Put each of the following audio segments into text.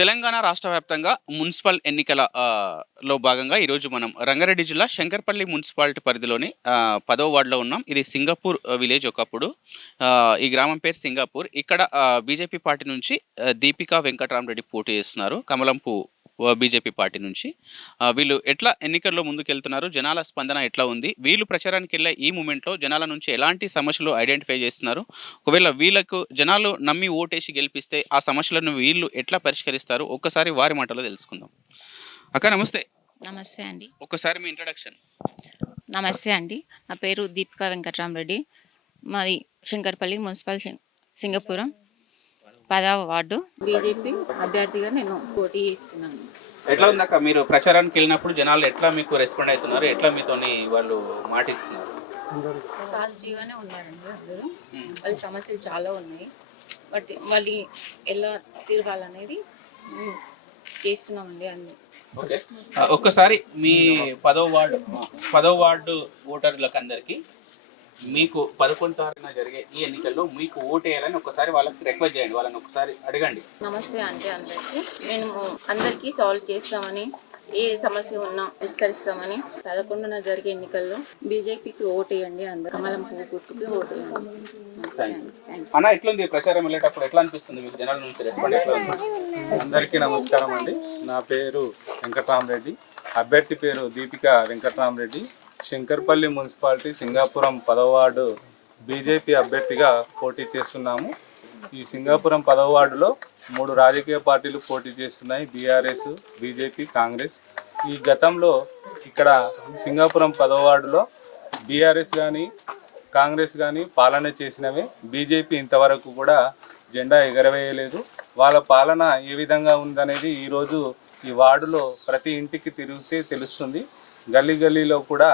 తెలంగాణ రాష్ట్ర వ్యాప్తంగా మున్సిపల్ ఎన్నికల లో భాగంగా ఈరోజు మనం రంగారెడ్డి జిల్లా శంకర్పల్లి మున్సిపాలిటీ పరిధిలోని 10వ వార్డులో ఉన్నాం. ఇది సింగపూర్ విలేజ్ ఒకప్పుడు. ఈ గ్రామం పేరు సింగపూర్. ఇక్కడ బీజేపీ పార్టీ నుంచి దీపికా వెంకటరామరెడ్డి పోటీ చేస్తున్నారు. కమలంపు బీజేపీ పార్టీ నుంచి. వీళ్ళు ఎట్లా ఎన్నికల్లో ముందుకెళ్తున్నారు? జనాల స్పందన ఎట్లా ఉంది? వీళ్ళు ప్రచారానికెళ్ళే ఈ మూమెంట్‌లో జనాల నుంచి ఎలాంటి సమస్యలు ఐడెంటిఫై చేస్తున్నారు? ఒకవేళ వీళ్ళకు జనాలు నమ్మి ఓటేసి గెలిపిస్తే ఆ సమస్యలను వీళ్ళు ఎట్లా పరిష్కరిస్తారు? ఒక్కసారి వారి మాటల్లో తెలుసుకుందాం. అక్క నమస్తే. నమస్తే అండి. ఒక్కసారి మీ ఇంట్రడక్షన్. నమస్తే అండి. నా పేరు దీపికా వెంకటరామరెడ్డి. మాది శంకర్పల్లి మున్సిపల్ సింగపురం 10వ వార్డు. బీజేపీ అభ్యర్థిగా నేను పోటీ చేస్తున్నాను. ఎట్లా ఉందక్క మీరు ప్రచారానికి వెళ్ళినప్పుడు జనాలు ఎట్లా మీకు రెస్పాండ్ అవుతున్నారు? ఎట్లా మీతోని వాళ్ళు మాట ఇస్తున్నారు? సాల్జీగానే ఉన్నారండి అందరూ. వాళ్ళ సమస్యలు చాలా ఉన్నాయి. బట్ వాళ్ళు ఎలా తీరవాలనేది చేస్తున్నామండి అన్ని. ఓకే. ఒక్కసారి మీ 10వ వార్డు ఓటర్లకు అందరికీ మీకు 11 తారీఖున జరిగే ఈ ఎన్నికల్లో మీకు ఓటు వేయాలని ఒకసారి వాళ్ళకి రిక్వెస్ట్ చేయండి. వాళ్ళని ఒకసారి అడగండి. నమస్తే అంటే అందరికీ మేము అందరికీ సాల్వ్ చేస్తామని, ఏ సమస్య ఉన్నా పరిష్కరిస్తామని 11న జరిగే ఎన్నికల్లో బీజేపీకి ఓటేయండి. అందరూ కమలం పువ్వు గుర్తుకి ఓటేయండి. అన్న ఎట్లుంది ప్రచారం వెళ్ళేటప్పుడు? ఎట్లా అనిపిస్తుంది మీకు? జనాల నుంచి రెస్పాండ్ ఎట్లా ఉంది? అందరికీ నమస్కారం అండి. నా పేరు వెంకటరామరెడ్డి. అభ్యర్థి పేరు దీపికా వెంకటరామరెడ్డి. శంకర్పల్లి మున్సిపాలిటీ సింగాపురం 10వ వార్డు బీజేపీ అభ్యర్థిగా పోటీ చేస్తున్నాము. ఈ సింగాపురం 10వ వార్డులో 3 రాజకీయ పార్టీలు పోటీ చేస్తున్నాయి: బీఆర్ఎస్, బీజేపీ, కాంగ్రెస్. ఈ గతంలో ఇక్కడ సింగాపురం 10వ వార్డులో బీఆర్ఎస్ కానీ కాంగ్రెస్ కానీ పాలన చేసినవే. బీజేపీ ఇంతవరకు కూడా జెండా ఎగరవేయలేదు. వాళ్ళ పాలన ఏ విధంగా ఉందనేది ఈరోజు ఈ వార్డులో ప్రతి ఇంటికి తిరిగితే తెలుస్తుంది. గల్లీ గల్లీలో కూడా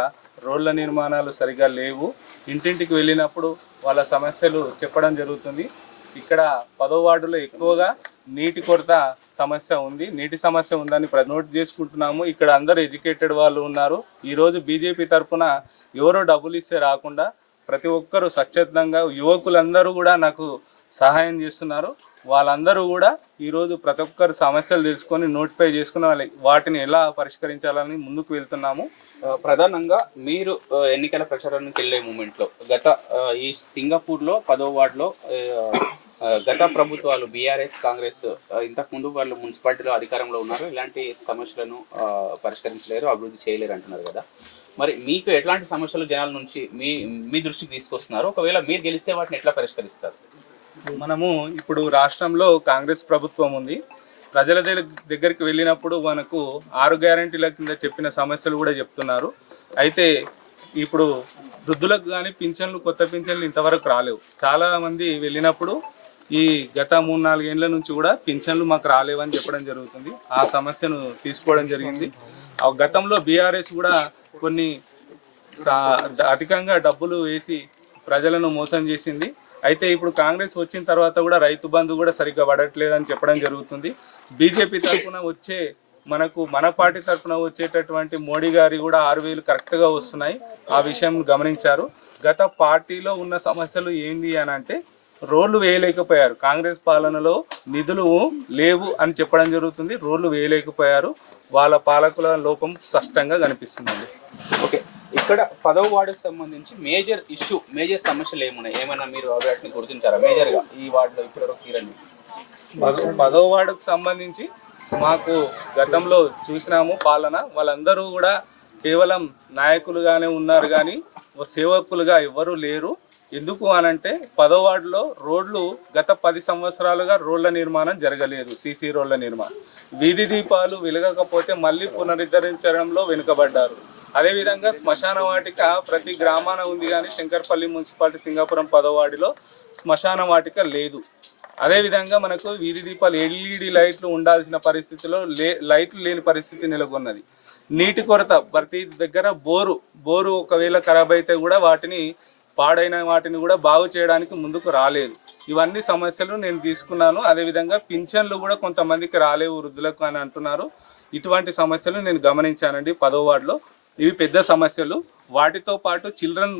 రోడ్ల నిర్మాణాలు సరిగా లేవు. ఇంటింటికి వెళ్ళినప్పుడు వాళ్ళ సమస్యలు చెప్పడం జరుగుతుంది. ఇక్కడ 10వ వార్డులో ఎక్కువగా నీటి కొరత సమస్య ఉంది. నీటి సమస్య ఉందని నోట్ చేసుకుంటున్నాము. ఇక్కడ అందరూ ఎడ్యుకేటెడ్ వాళ్ళు ఉన్నారు. ఈరోజు బీజేపీ తరఫున ఎవరో డబ్బులు ఇస్తే రాకుండా ప్రతి ఒక్కరూ స్వచ్ఛందంగా యువకులందరూ కూడా నాకు సహాయం చేస్తున్నారు. వాళ్ళందరూ కూడా ఈరోజు ప్రతి ఒక్కరు సమస్యలు తెలుసుకొని నోటిఫై చేసుకుని వాటిని ఎలా పరిష్కరించాలని ముందుకు వెళ్తున్నాము. ప్రధానంగా మీరు ఎన్నికల ప్రచారానికి వెళ్ళే మూమెంట్లో ఈ సింగపూర్లో 10వ వార్డులో గత ప్రభుత్వాలు బీఆర్ఎస్, కాంగ్రెస్ ఇంతకుముందు వాళ్ళు మున్సిపాలిటీలో అధికారంలో ఉన్నారు. ఇలాంటి సమస్యలను పరిష్కరించలేరు, అభివృద్ధి చేయలేరు అంటున్నారు కదా. మరి మీకు ఎట్లాంటి సమస్యలు జనాల నుంచి మీ దృష్టికి తీసుకొస్తున్నారు? ఒకవేళ మీరు గెలిస్తే వాటిని ఎట్లా పరిష్కరిస్తారు? మనము ఇప్పుడు రాష్ట్రంలో కాంగ్రెస్ ప్రభుత్వం ఉంది. ప్రజల దగ్గరికి వెళ్ళినప్పుడు మనకు 6 గ్యారెంటీల కింద చెప్పిన సమస్యలు కూడా చెప్తున్నారు. అయితే ఇప్పుడు వృద్ధులకు కానీ పింఛన్లు, కొత్త పింఛన్లు ఇంతవరకు రాలేవు. చాలామంది వెళ్ళినప్పుడు ఈ గత 3-4 ఏళ్ళ నుంచి కూడా పింఛన్లు మాకు రాలేవని చెప్పడం జరుగుతుంది. ఆ సమస్యను తీసుకోవడం జరిగింది. గతంలో బీఆర్ఎస్ కూడా కొన్ని అధికంగా డబ్బులు వేసి ప్రజలను మోసం చేసింది. అయితే ఇప్పుడు కాంగ్రెస్ వచ్చిన తర్వాత కూడా రైతు బంధు కూడా సరిగ్గా పడట్లేదని చెప్పడం జరుగుతుంది. బీజేపీ తరఫున మన పార్టీ తరఫున వచ్చేటటువంటి మోడీ గారి కూడా 6,000 కరెక్ట్గా వస్తున్నాయి. ఆ విషయం గమనించారు. గత పార్టీలో ఉన్న సమస్యలు ఏంటి అని అంటే రోడ్లు వేయలేకపోయారు. కాంగ్రెస్ పాలనలో నిధులు లేవు అని చెప్పడం జరుగుతుంది. రోడ్లు వేయలేకపోయారు. వాళ్ళ పాలకుల లోపం స్పష్టంగా కనిపిస్తుందండి. ఓకే. ఇక్కడ 10వ వార్డుకు సంబంధించి మేజర్ సమస్యలు ఏమైనా మీరు వాటిని గుర్తించారా మేజర్గా ఈ వార్డులో ఇప్పటివరకు తీరండి? 10వ వార్డుకు సంబంధించి మాకు గతంలో చూసినాము పాలన. వాళ్ళందరూ కూడా కేవలం నాయకులుగానే ఉన్నారు కానీ సేవకులుగా ఎవరూ లేరు. ఎందుకు అనంటే 10వ వార్డులో రోడ్లు గత 10 సంవత్సరాలుగా రోడ్ల నిర్మాణం జరగలేదు. సీసీ రోడ్ల నిర్మాణం, వీధి దీపాలు వెలగకపోతే మళ్ళీ పునరుద్ధరించడంలో వెనుకబడ్డారు. అదేవిధంగా శ్మశాన వాటిక ప్రతి గ్రామాన ఉంది కానీ శంకర్పల్లి మున్సిపాలిటీ సింగాపురం 10వ వార్డులో శ్మశాన వాటిక లేదు. అదేవిధంగా మనకు వీధి దీపాలు ఎల్ఈడి లైట్లు ఉండాల్సిన పరిస్థితిలో లైట్లు లేని పరిస్థితి నెలకొన్నది. నీటి కొరత, ప్రతి దగ్గర బోరు ఒకవేళ ఖరాబ్ అయితే కూడా పాడైన వాటిని కూడా బాగు చేయడానికి ముందుకు రాలేదు. ఇవన్నీ సమస్యలు నేను తీసుకున్నాను. అదేవిధంగా పింఛన్లు కూడా కొంతమందికి రాలేవు వృద్ధులకు అని అంటున్నారు. ఇటువంటి సమస్యలు నేను గమనించానండి 10వ వార్డులో. ఇవి పెద్ద సమస్యలు. వాటితో పాటు చిల్డ్రన్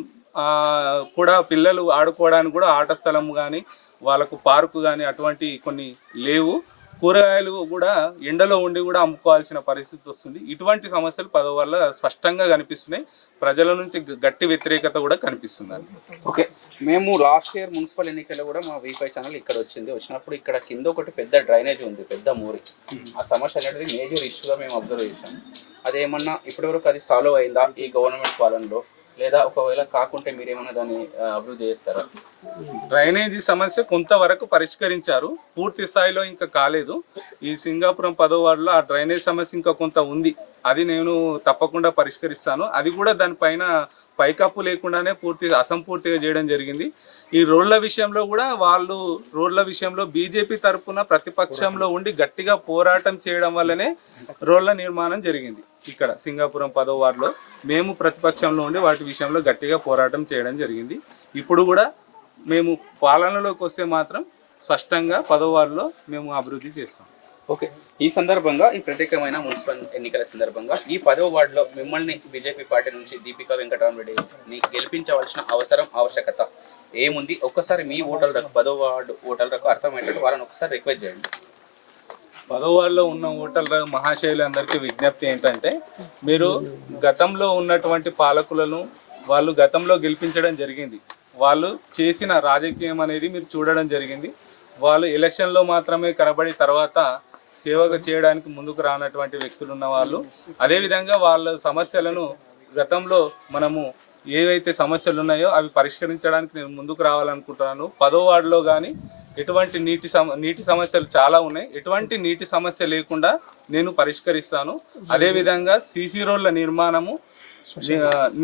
కూడా పిల్లలు ఆడుకోవడానికి కూడా ఆట స్థలం కానీ వాళ్ళకు పార్కు కానీ అటువంటి కొన్ని లేవు. కూరగాయలు కూడా ఎండలో ఉండి కూడా అమ్ముకోవాల్సిన పరిస్థితి వస్తుంది. ఇటువంటి సమస్యలు పదవి వల్ల స్పష్టంగా కనిపిస్తున్నాయి. ప్రజల నుంచి గట్టి వ్యతిరేకత కూడా కనిపిస్తుందండి. ఓకే, మేము లాస్ట్ ఇయర్ మున్సిపల్ ఎన్నికల్లో కూడా మా V5 ఛానల్ ఇక్కడ వచ్చినప్పుడు ఇక్కడ కింద ఒకటి పెద్ద డ్రైనేజ్ ఉంది, పెద్ద మూరి. ఆ సమస్య అనేది మేజర్ ఇష్యూగా మేము అబ్జర్వ్ చేసాము. అదేమన్నా ఇప్పటివరకు అది సాల్వ్ అయిందా ఈ గవర్నమెంట్ పాలనలో, లేదా ఒకవేళ కాకుంటే మీరేమన్నా దాన్ని అభివృద్ధి చేస్తారా? డ్రైనేజీ సమస్య కొంతవరకు పరిష్కరించారు, పూర్తి స్థాయిలో ఇంకా కాలేదు. ఈ సింగాపురం 10వ వార్డులో ఆ డ్రైనేజ్ సమస్య ఇంకా కొంత ఉంది, అది నేను తప్పకుండా పరిష్కరిస్తాను. అది కూడా దానిపైన పైకప్పు లేకుండానే పూర్తి అసంపూర్తిగా చేయడం జరిగింది. ఈ రోడ్ల విషయంలో కూడా వాళ్ళు రోడ్ల విషయంలో బీజేపీ తరఫున ప్రతిపక్షంలో ఉండి గట్టిగా పోరాటం చేయడం వల్లనే రోడ్ల నిర్మాణం జరిగింది. ఇక్కడ సింగాపురం 10వ వార్డులో మేము ప్రతిపక్షంలో ఉండి వాటి విషయంలో గట్టిగా పోరాటం చేయడం జరిగింది. ఇప్పుడు కూడా మేము పాలనలోకి వస్తే మాత్రం స్పష్టంగా 10వ వార్డులో మేము అభివృద్ధి చేస్తాం. ఓకే, ఈ సందర్భంగా ఈ ప్రత్యేకమైన మున్సిపల్ ఎన్నికల సందర్భంగా ఈ 10వ వార్డులో మిమ్మల్ని బీజేపీ పార్టీ నుంచి దీపికా వెంకటరామరెడ్డిని గెలిపించవలసిన ఆవశ్యకత ఏముంది? ఒక్కసారి మీ ఓటర్లకు 10వ వార్డు ఓటర్లకు అర్థమయ్యేటట్టు వాళ్ళని ఒకసారి రిక్వెస్ట్ చేయండి. 10వ వార్డులో ఉన్న ఓటర్ల మహాశైలందరికీ విజ్ఞప్తి ఏంటంటే, మీరు గతంలో ఉన్నటువంటి పాలకులను వాళ్ళు గతంలో గెలిపించడం జరిగింది. వాళ్ళు చేసిన రాజకీయం అనేది మీరు చూడడం జరిగింది. వాళ్ళు ఎలక్షన్లో మాత్రమే కనబడి తర్వాత సేవగా చేయడానికి ముందుకు రానటువంటి వ్యక్తులు ఉన్న వాళ్ళు. అదేవిధంగా వాళ్ళ సమస్యలను గతంలో మనము ఏవైతే సమస్యలు ఉన్నాయో అవి పరిష్కరించడానికి నేను ముందుకు రావాలనుకుంటున్నాను. 10వ వార్డులో కానీ ఎటువంటి నీటి సమస్యలు చాలా ఉన్నాయి. ఎటువంటి నీటి సమస్య లేకుండా నేను పరిష్కరిస్తాను. అదేవిధంగా సీసీ రోడ్ల నిర్మాణము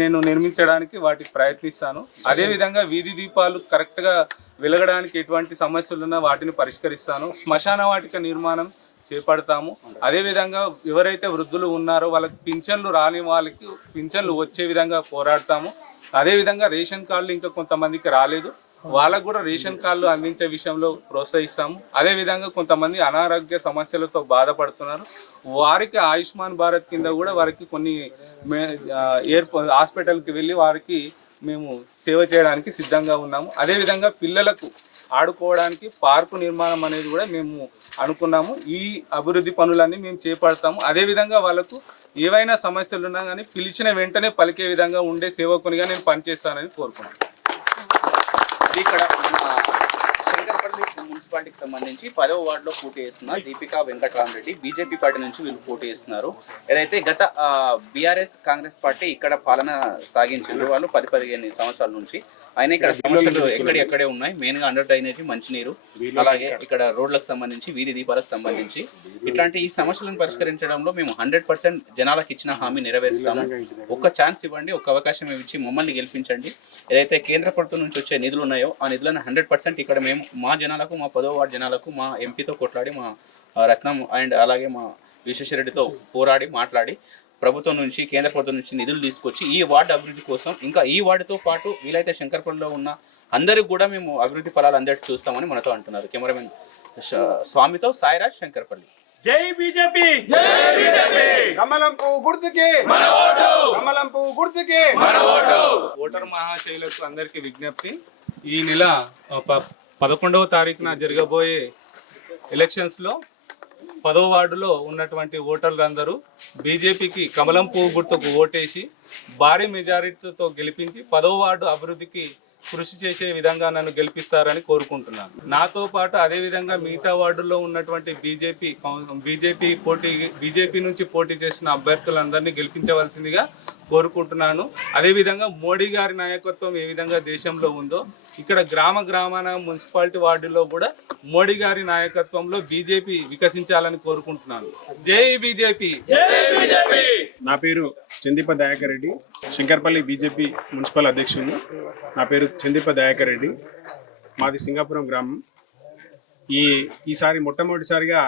నేను నిర్మించడానికి వాటికి ప్రయత్నిస్తాను. అదేవిధంగా వీధి దీపాలు కరెక్ట్గా వెలగడానికి ఎటువంటి సమస్యలు ఉన్నా వాటిని పరిష్కరిస్తాను. శ్మశాన వాటిక నిర్మాణం చేపడతాము. అదేవిధంగా ఎవరైతే వృద్ధులు ఉన్నారో వాళ్ళకి పింఛన్లు రాని వాళ్ళకి పింఛన్లు వచ్చే విధంగా పోరాడతాము. అదేవిధంగా రేషన్ కార్డులు ఇంకా కొంతమందికి రాలేదు, వాళ్ళకు కూడా రేషన్ కార్డులు అందించే విషయంలో ప్రోత్సహిస్తాము. అదేవిధంగా కొంతమంది అనారోగ్య సమస్యలతో బాధపడుతున్నారు, వారికి ఆయుష్మాన్ భారత్ కింద కూడా వారికి కొన్ని హాస్పిటల్కి వెళ్ళి వారికి మేము సేవ చేయడానికి సిద్ధంగా ఉన్నాము. అదేవిధంగా పిల్లలకు ఆడుకోవడానికి పార్కు నిర్మాణం అనేది కూడా మేము అనుకున్నాము. ఈ అభివృద్ధి పనులన్నీ మేము చేపడతాము. అదేవిధంగా వాళ్ళకు ఏవైనా సమస్యలు ఉన్నా కానీ పిలిచిన వెంటనే పలికే విధంగా ఉండే సేవకునిగా నేను పనిచేస్తానని కోరుకున్నాను. ఇక్కడ మన శంకర్పల్లి మున్సిపాలిటీకి సంబంధించి 10వ వార్డులో పోటీ చేస్తున్న దీపికా వెంకటరామరెడ్డి బీజేపీ పార్టీ నుంచి వీళ్ళు పోటీ చేస్తున్నారు. ఏదైతే గత బీఆర్ఎస్ కాంగ్రెస్ పార్టీ ఇక్కడ పాలన సాగించారు వాళ్ళు 10-15 సంవత్సరాల నుంచి. అయినా ఇక్కడ సమస్యలు ఎక్కడే ఉన్నాయి. మెయిన్గా అండర్ డ్రైనేజీ, మంచినీరు, అలాగే ఇక్కడ రోడ్లకు సంబంధించి, వీధి దీపాలకు సంబంధించి ఇట్లాంటి ఈ సమస్యలను పరిష్కరించడంలో మేము 100% జనాలకు ఇచ్చిన హామీ నెరవేరుస్తాము. ఒక్క ఛాన్స్ ఇవ్వండి, ఒక్క అవకాశం ఇచ్చి మమ్మల్ని గెలిపించండి. ఏదైతే కేంద్ర ప్రభుత్వం నుంచి వచ్చే నిధులు ఉన్నాయో ఆ నిధులను 100% ఇక్కడ మేము మా జనాలకు, మా 10వ వార్డు జనాలకు, మా ఎంపీతో కొట్లాడి, మా రత్నం అండ్ అలాగే మా విశ్వేశ్వరరెడ్డితో పోరాడి మాట్లాడి ప్రభుత్వం నుంచి, కేంద్ర ప్రభుత్వం నుంచి నిధులు తీసుకొచ్చి ఈ వార్డు అభివృద్ధి కోసం, ఇంకా ఈ వార్డుతో పాటు వీలైతే శంకర్పల్లిలో ఉన్న అందరికి కూడా మేము అభివృద్ధి ఫలాలు అందరికీ చూస్తామని మనతో అంటున్నారు. కెమెరామెన్ స్వామితో సాయిరాజ్, శంకర్పల్లి. జై బీజేపీ, జై బీజేపీ, కమలం పువ్వు గుర్తుకి మన ఓటు, కమలం పువ్వు గుర్తుకి మన ఓటు. ఓటర్ మహాశైలకు అందరికీ విజ్ఞప్తి, ఈ నెల 11వ తారీఖున జరగబోయే ఎలక్షన్స్లో 10వ వార్డులో ఉన్నటువంటి ఓటర్లందరూ బీజేపీకి కమలం పువ్వు గుర్తుకు ఓటేసి భారీ మెజారిటీతో గెలిపించి 10వ వార్డు అభివృద్ధికి కృషి చేసే విధంగా నన్ను గెలిపిస్తారని కోరుకుంటున్నాను. నాతో పాటు అదేవిధంగా మిగతా వార్డుల్లో ఉన్నటువంటి బీజేపీ నుంచి పోటీ చేసిన అభ్యర్థులందరినీ గెలిపించవలసిందిగా కోరుకుంటున్నాను. అదేవిధంగా మోడీ గారి నాయకత్వం ఏ విధంగా దేశంలో ఉందో ఇక్కడ గ్రామాన మున్సిపాలిటీ వార్డులో కూడా మోడీ గారి నాయకత్వంలో బీజేపీ వికసించాలని కోరుకుంటున్నాను. జై బీజేపీ. నా పేరు చందీప దయాకర్ రెడ్డి, శంకర్పల్లి బీజేపీ మున్సిపల్ అధ్యక్షుడిని. నా పేరు చందీప దయాకర్ రెడ్డి, మాది సింగాపురం గ్రామం. ఈసారి మొట్టమొదటిసారిగా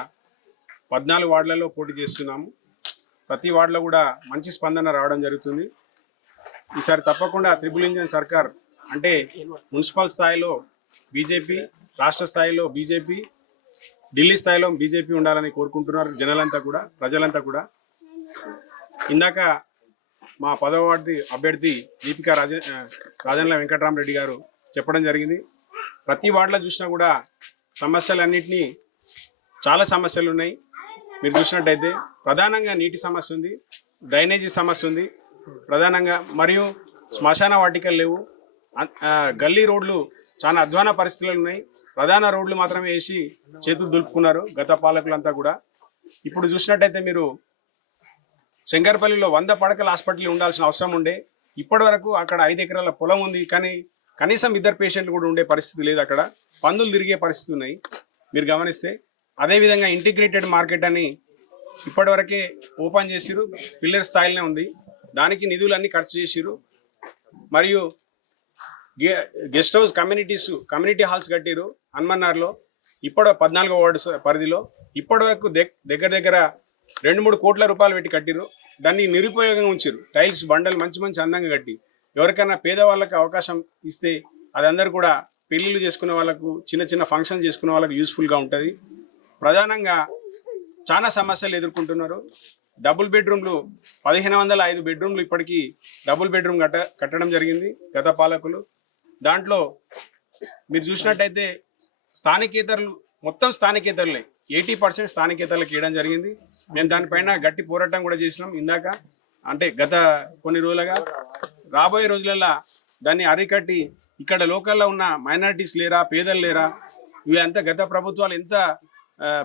14 వార్డులలో పోటీ చేస్తున్నాము. ప్రతి వార్డులో కూడా మంచి స్పందన రావడం జరుగుతుంది. ఈసారి తప్పకుండా ట్రిపుల్ ఇంజన్ సర్కార్ అంటే మున్సిపల్ స్థాయిలో బీజేపీ, రాష్ట్ర స్థాయిలో బీజేపీ, ఢిల్లీ స్థాయిలో బీజేపీ ఉండాలని కోరుకుంటున్నారు జనాలంతా కూడా, ప్రజలంతా కూడా. ఇందాక మా 10వ వార్డు అభ్యర్థి దీపికా రాజన్ల వెంకటరామరెడ్డి గారు చెప్పడం జరిగింది. ప్రతి వార్డులో చూసినా కూడా సమస్యలన్నింటినీ చాలా సమస్యలు ఉన్నాయి. మీరు చూసినట్టయితే ప్రధానంగా నీటి సమస్య ఉంది, డ్రైనేజీ సమస్య ఉంది ప్రధానంగా, మరియు శ్మశాన వాటికలు లేవు. గల్లీ రోడ్లు చాలా అధ్వాన పరిస్థితులు ఉన్నాయి. ప్రధాన రోడ్లు మాత్రమే వేసి చేతులు దులుపుకున్నారు గత పాలకులంతా కూడా. ఇప్పుడు చూసినట్టయితే మీరు శంకర్పల్లిలో 100 పడకల హాస్పిటల్ ఉండాల్సిన అవసరం ఉండే. ఇప్పటి వరకు అక్కడ 5 ఎకరాల పొలం ఉంది, కానీ కనీసం 2 పేషెంట్లు కూడా ఉండే పరిస్థితి లేదు. అక్కడ పందులు తిరిగే పరిస్థితి ఉన్నాయి మీరు గమనిస్తే. అదేవిధంగా ఇంటిగ్రేటెడ్ మార్కెట్ అని ఇప్పటివరకే ఓపెన్ చేసిరు, పిల్లర్ స్థాయిలోనే ఉంది. దానికి నిధులన్నీ ఖర్చు చేసిరు. మరియు గెస్ట్ హౌస్ కమ్యూనిటీ హాల్స్ కట్టిరు హనుమన్నార్లో. ఇప్పుడు 14వ వార్డు పరిధిలో ఇప్పటి వరకు దగ్గర 2-3 కోట్ల రూపాయలు పెట్టి కట్టిరు. దాన్ని నిరుపయోగంగా ఉంచారు. టైల్స్ బండలు మంచి అందంగా కట్టి ఎవరికైనా పేదవాళ్ళకి అవకాశం ఇస్తే అది అందరు కూడా పెళ్ళిళ్ళు చేసుకునే వాళ్ళకు, చిన్న ఫంక్షన్ చేసుకునే వాళ్ళకు యూస్ఫుల్గా ఉంటుంది. ప్రధానంగా చాలా సమస్యలు ఎదుర్కొంటున్నారు. డబుల్ బెడ్రూమ్లు 1505 బెడ్రూమ్లు ఇప్పటికీ డబుల్ బెడ్రూమ్ కట్టడం జరిగింది గత పాలకులు. దాంట్లో మీరు చూసినట్టయితే స్థానికేతరులు మొత్తం స్థానికేతరులే 80% స్థానికేతరులకు ఇవ్వడం జరిగింది. మేము దానిపైన గట్టి పోరాటం కూడా చేసినాం ఇందాక, అంటే గత కొన్ని రోజులుగా. రాబోయే రోజులలో దాన్ని అరికట్టి ఇక్కడ లోకల్లో ఉన్న మైనారిటీస్ లేరా, పేదలు లేరా, వీళ్ళంతా గత ప్రభుత్వాలు ఎంత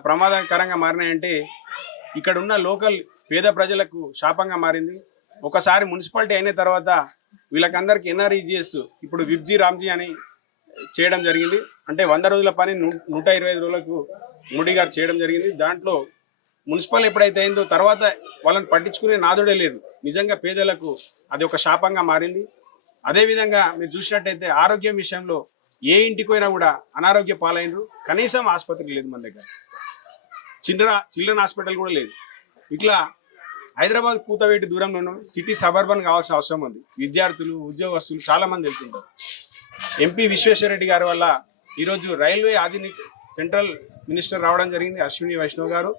ప్రమాదకరంగా మారినాయంటే ఇక్కడ ఉన్న లోకల్ పేద ప్రజలకు శాపంగా మారింది. ఒకసారి మున్సిపాలిటీ అయిన తర్వాత వీళ్ళకందరికీ ఎన్ఆర్ఈజిఎస్ ఇప్పుడు విబ్జీ రామ్జీ అని చేయడం జరిగింది. అంటే 100 రోజుల పని 125 రోజులకు మోడీ గారు చేయడం జరిగింది. దాంట్లో మున్సిపల్ ఎప్పుడైతే అయిందో తర్వాత వాళ్ళని పట్టించుకునే నాదుడే లేదు. నిజంగా పేదలకు అది ఒక శాపంగా మారింది. అదేవిధంగా మీరు చూసినట్టయితే ఆరోగ్యం విషయంలో ఏ ఇంటికి పోయినా కూడా అనారోగ్య పాలైనరు. కనీసం ఆసుపత్రి లేదు మన దగ్గర, చిల్డ్రన్ హాస్పిటల్ కూడా లేదు. ఇట్లా హైదరాబాద్ కూతవేటి దూరంలోనూ సిటీ సబర్బన్ కావాల్సిన అవసరం ఉంది. విద్యార్థులు, ఉద్యోగస్తులు చాలా మంది వెళ్తుంటారు. ఎంపీ విశ్వేశ్వరరెడ్డి గారి వల్ల ఈరోజు రైల్వే ఆధునిక సెంట్రల్ మినిస్టర్ రావడం జరిగింది, అశ్విని వైష్ణవ్ గారు.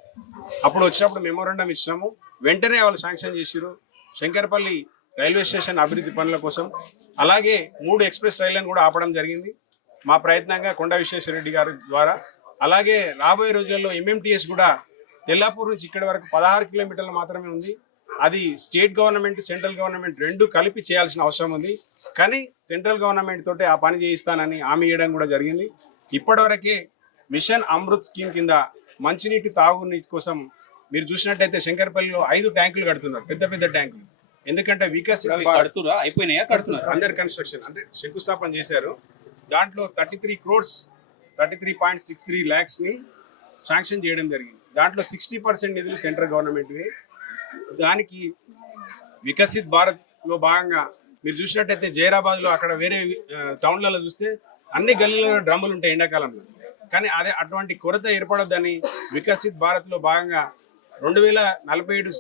అప్పుడు వచ్చినప్పుడు మెమోరాండం ఇచ్చినాము, వెంటనే వాళ్ళు శాంక్షన్ చేసిరు శంకర్పల్లి రైల్వే స్టేషన్ అభివృద్ధి పనుల కోసం. అలాగే 3 ఎక్స్ప్రెస్ రైళ్లను కూడా ఆపడం జరిగింది మా ప్రయత్నంగా కొండ విశ్వేశ్వరరెడ్డి గారి ద్వారా. అలాగే రాబోయే రోజుల్లో ఎంఎంటీఎస్ కూడా తెల్లాపూర్ నుంచి ఇక్కడి వరకు 16 కిలోమీటర్లు మాత్రమే ఉంది. అది స్టేట్ గవర్నమెంట్, సెంట్రల్ గవర్నమెంట్ 2 కలిపి చేయాల్సిన అవసరం ఉంది. కానీ సెంట్రల్ గవర్నమెంట్ తోటే ఆ పని చేయిస్తానని హామీ ఇవ్వడం కూడా జరిగింది. ఇప్పటివరకే మిషన్ అమృత్ స్కీమ్ కింద మంచినీటి తాగునీటి కోసం మీరు చూసినట్టయితే శంకర్పల్లిలో 5 ట్యాంకులు కడుతున్నారు, పెద్ద ట్యాంకులు. ఎందుకంటే అండర్ కన్స్ట్రక్షన్ అంటే శంకుస్థాపన చేశారు. దాంట్లో 33.63 lakhs ని శాంక్షన్ చేయడం జరిగింది. దాంట్లో 60% నిధులు సెంట్రల్ గవర్నమెంట్వి. దానికి వికసిత్ భారత్ లో భాగంగా మీరు చూసినట్టయితే జైరాబాద్ లో అక్కడ వేరే టౌన్లలో చూస్తే అన్ని గల్లీలలో డ్రమ్ములు ఉంటాయి ఎండాకాలంలో. కానీ అదే అటువంటి కొరత ఏర్పడొద్దని వికసిత్ భారత్ లో భాగంగా 2047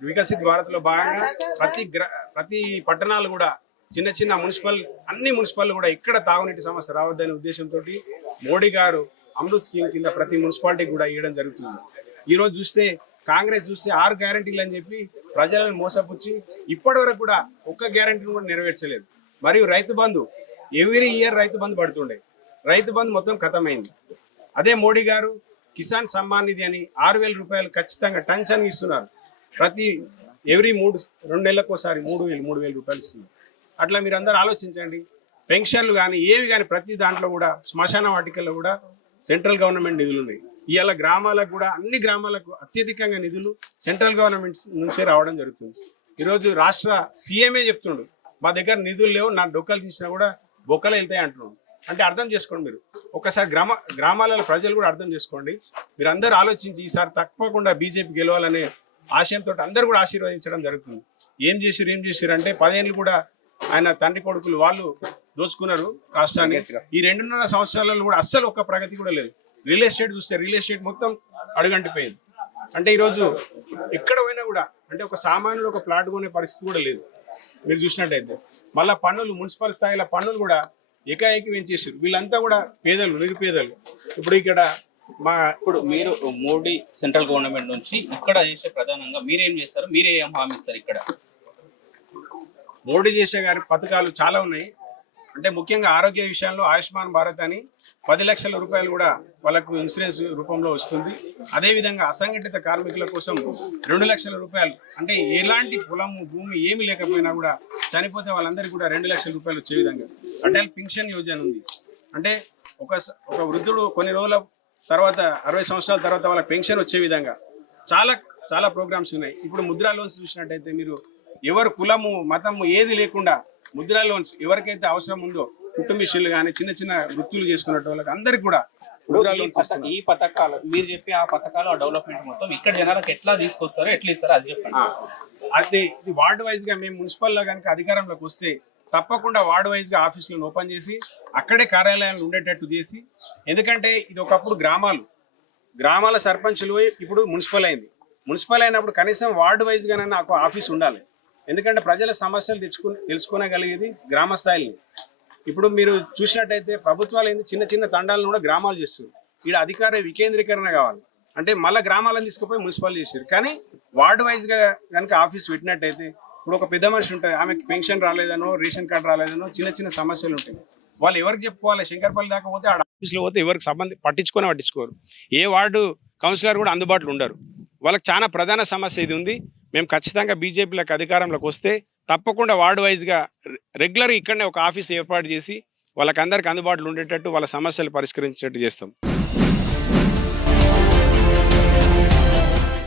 వికసిత్ భారత్ లో భాగంగా ప్రతి పట్టణాలు కూడా చిన్న అన్ని మున్సిపల్ కూడా ఇక్కడ తాగునీటి సమస్య రావద్దనే ఉద్దేశంతో మోడీ గారు అమృత్ స్కీమ్ కింద ప్రతి మున్సిపాలిటీ కూడా ఇవ్వడం జరుగుతుంది. ఈరోజు చూస్తే కాంగ్రెస్ చూస్తే 6 గ్యారంటీలు అని చెప్పి ప్రజలను మోసపుచ్చి ఇప్పటి వరకు కూడా ఒక్క గ్యారంటీని కూడా నెరవేర్చలేదు. మరియు రైతు బంధు ఎవ్రీ ఇయర్ రైతు బంధు పడుతుండే, రైతు బంధు మొత్తం ఖతమైంది. అదే మోడీ గారు కిసాన్ సమ్మాన్ నిధి అని 6,000 రూపాయలు ఖచ్చితంగా టెన్షన్ ఇస్తున్నారు. ప్రతి ఎవ్రీ 2 నెలలకు ఒకసారి 3,000 రూపాయలు ఇస్తున్నారు. అట్లా మీరు అందరూ ఆలోచించండి. పెన్షన్లు కానీ ఏవి కానీ ప్రతి దాంట్లో కూడా శ్మశాన వాటికల్లో కూడా సెంట్రల్ గవర్నమెంట్ నిధులు ఉన్నాయి. ఇవాళ గ్రామాలకు కూడా అన్ని గ్రామాలకు అత్యధికంగా నిధులు సెంట్రల్ గవర్నమెంట్ నుంచే రావడం జరుగుతుంది. ఈరోజు రాష్ట్ర సీఎంఏ చెప్తుండు మా దగ్గర నిధులు లేవు, నా డొక్కలు తీసినా కూడా బొక్కలు వెళ్తాయి అంటున్నాడు. అంటే అర్థం చేసుకోండి మీరు ఒకసారి గ్రామాలలో ప్రజలు కూడా అర్థం చేసుకోండి. మీరు అందరూ ఆలోచించి ఈసారి తప్పకుండా బీజేపీ గెలవాలనే ఆశయంతో అందరూ కూడా ఆశీర్వదించడం జరుగుతుంది. ఏం చేసిరు అంటే 10 ఏళ్ళు కూడా ఆయన తండ్రి కొడుకులు వాళ్ళు దోచుకున్నారు రాష్ట్రాన్ని. ఈ 2.5 సంవత్సరాలలో కూడా అస్సలు ఒక్క ప్రగతి కూడా లేదు. రియల్ ఎస్టేట్ చూస్తే రియల్ ఎస్టేట్ మొత్తం అడుగంటిపోయింది. అంటే ఈరోజు ఎక్కడ పోయినా కూడా అంటే ఒక సామాన్యుడు ఒక ప్లాట్ కొనే పరిస్థితి కూడా లేదు మీరు చూసినట్టయితే. మళ్ళీ పన్నులు మున్సిపల్ స్థాయిలో పన్నులు కూడా ఏకాఏకి పెంచేసారు. వీళ్ళంతా కూడా పేదలు, నిరుపేదలు. ఇప్పుడు మీరు మోడీ సెంట్రల్ గవర్నమెంట్ నుంచి ఇక్కడ చేసే ప్రధానంగా మీరేం చేస్తారు, మీరేం హామీ ఇస్తారు? ఇక్కడ మోడీ చేసే గారి పథకాలు చాలా ఉన్నాయి. అంటే ముఖ్యంగా ఆరోగ్య విషయంలో ఆయుష్మాన్ భారత్ అని 10 లక్షల రూపాయలు కూడా వాళ్ళకు ఇన్సూరెన్స్ రూపంలో వస్తుంది. అదేవిధంగా అసంఘటిత కార్మికుల కోసం 2 లక్షల రూపాయలు, అంటే ఎలాంటి పొలము భూమి ఏమి లేకపోయినా కూడా చనిపోతే వాళ్ళందరికీ కూడా 2 లక్షల రూపాయలు వచ్చే విధంగా అటల్ పింఛన్ యోజన ఉంది. అంటే ఒక వృద్ధుడు కొన్ని రోజుల తర్వాత 60 సంవత్సరాల తర్వాత వాళ్ళకి పెన్షన్ వచ్చే విధంగా చాలా చాలా ప్రోగ్రామ్స్ ఉన్నాయి. ఇప్పుడు ముద్రా లోన్స్ చూసినట్టయితే మీరు ఎవరు కులము మతము ఏది లేకుండా ముద్రా లోన్స్ ఎవరికైతే అవసరం ఉందో కుటుంబీషులు కానీ చిన్న చిన్న వృత్తులు చేసుకునే వాళ్ళకి అందరికి కూడా ముద్రా లోన్స్ ఇస్తున్నారు. ఈ పథకాలు మీరు చెప్పి ఆ పథకాలు ఆ డెవలప్మెంట్ మొత్తం ఇక్కడ జనాలకు ఎట్లా తీసుకొస్తారో ఎట్లా ఇస్తారో అది చెప్పండి. అదే ఇది వార్డు వైజ్ గా మేము మున్సిపల్ లో కనుక అధికారంలోకి వస్తే తప్పకుండా వార్డు వైజ్ గా ఆఫీసులను ఓపెన్ చేసి అక్కడే కార్యాలయాలు ఉండేటట్టు చేసి, ఎందుకంటే ఇది ఒకప్పుడు గ్రామాల సర్పంచులు ఇప్పుడు మున్సిపల్ అయింది. మున్సిపల్ అయినప్పుడు కనీసం వార్డు వైజ్ గానే నాకు ఆఫీస్ ఉండాలి. ఎందుకంటే ప్రజల సమస్యలు తెలుసుకోగలిగేది గ్రామ స్థాయిలో. ఇప్పుడు మీరు చూసినట్టయితే ప్రభుత్వాలు ఏంది చిన్న చిన్న తండాలను కూడా గ్రామాలు చేస్తారు. ఇక్కడ అధికార వికేంద్రీకరణ కావాలి అంటే మళ్ళీ గ్రామాలను తీసుకుపోయి మున్సిపల్ చేశారు. కానీ వార్డు వైజ్ గా కనుక ఆఫీస్ పెట్టినట్టయితే ఇప్పుడు ఒక పెద్ద మనిషి ఉంటుంది, ఆమెకి పెన్షన్ రాలేదనో రేషన్ కార్డు రాలేదనో చిన్న చిన్న సమస్యలు ఉంటాయి. వాళ్ళు ఎవరికి చెప్పుకోవాలి? శంకర్పల్లి దాకా పోతే ఆడ ఆఫీస్లో పోతే ఎవరికి పట్టించుకోరు. ఏ వార్డు కౌన్సిలర్ కూడా అందుబాటులో ఉండరు. వాళ్ళకి చాలా ప్రధాన సమస్య ఇది ఉంది. మేము ఖచ్చితంగా బీజేపీలకు అధికారంలోకి వస్తే తప్పకుండా వార్డు వైజ్గా రెగ్యులర్ ఇక్కడనే ఒక ఆఫీస్ ఏర్పాటు చేసి వాళ్ళకందరికీ అందుబాటులో ఉండేటట్టు వాళ్ళ సమస్యలు పరిష్కరించేటట్టు చేస్తాం.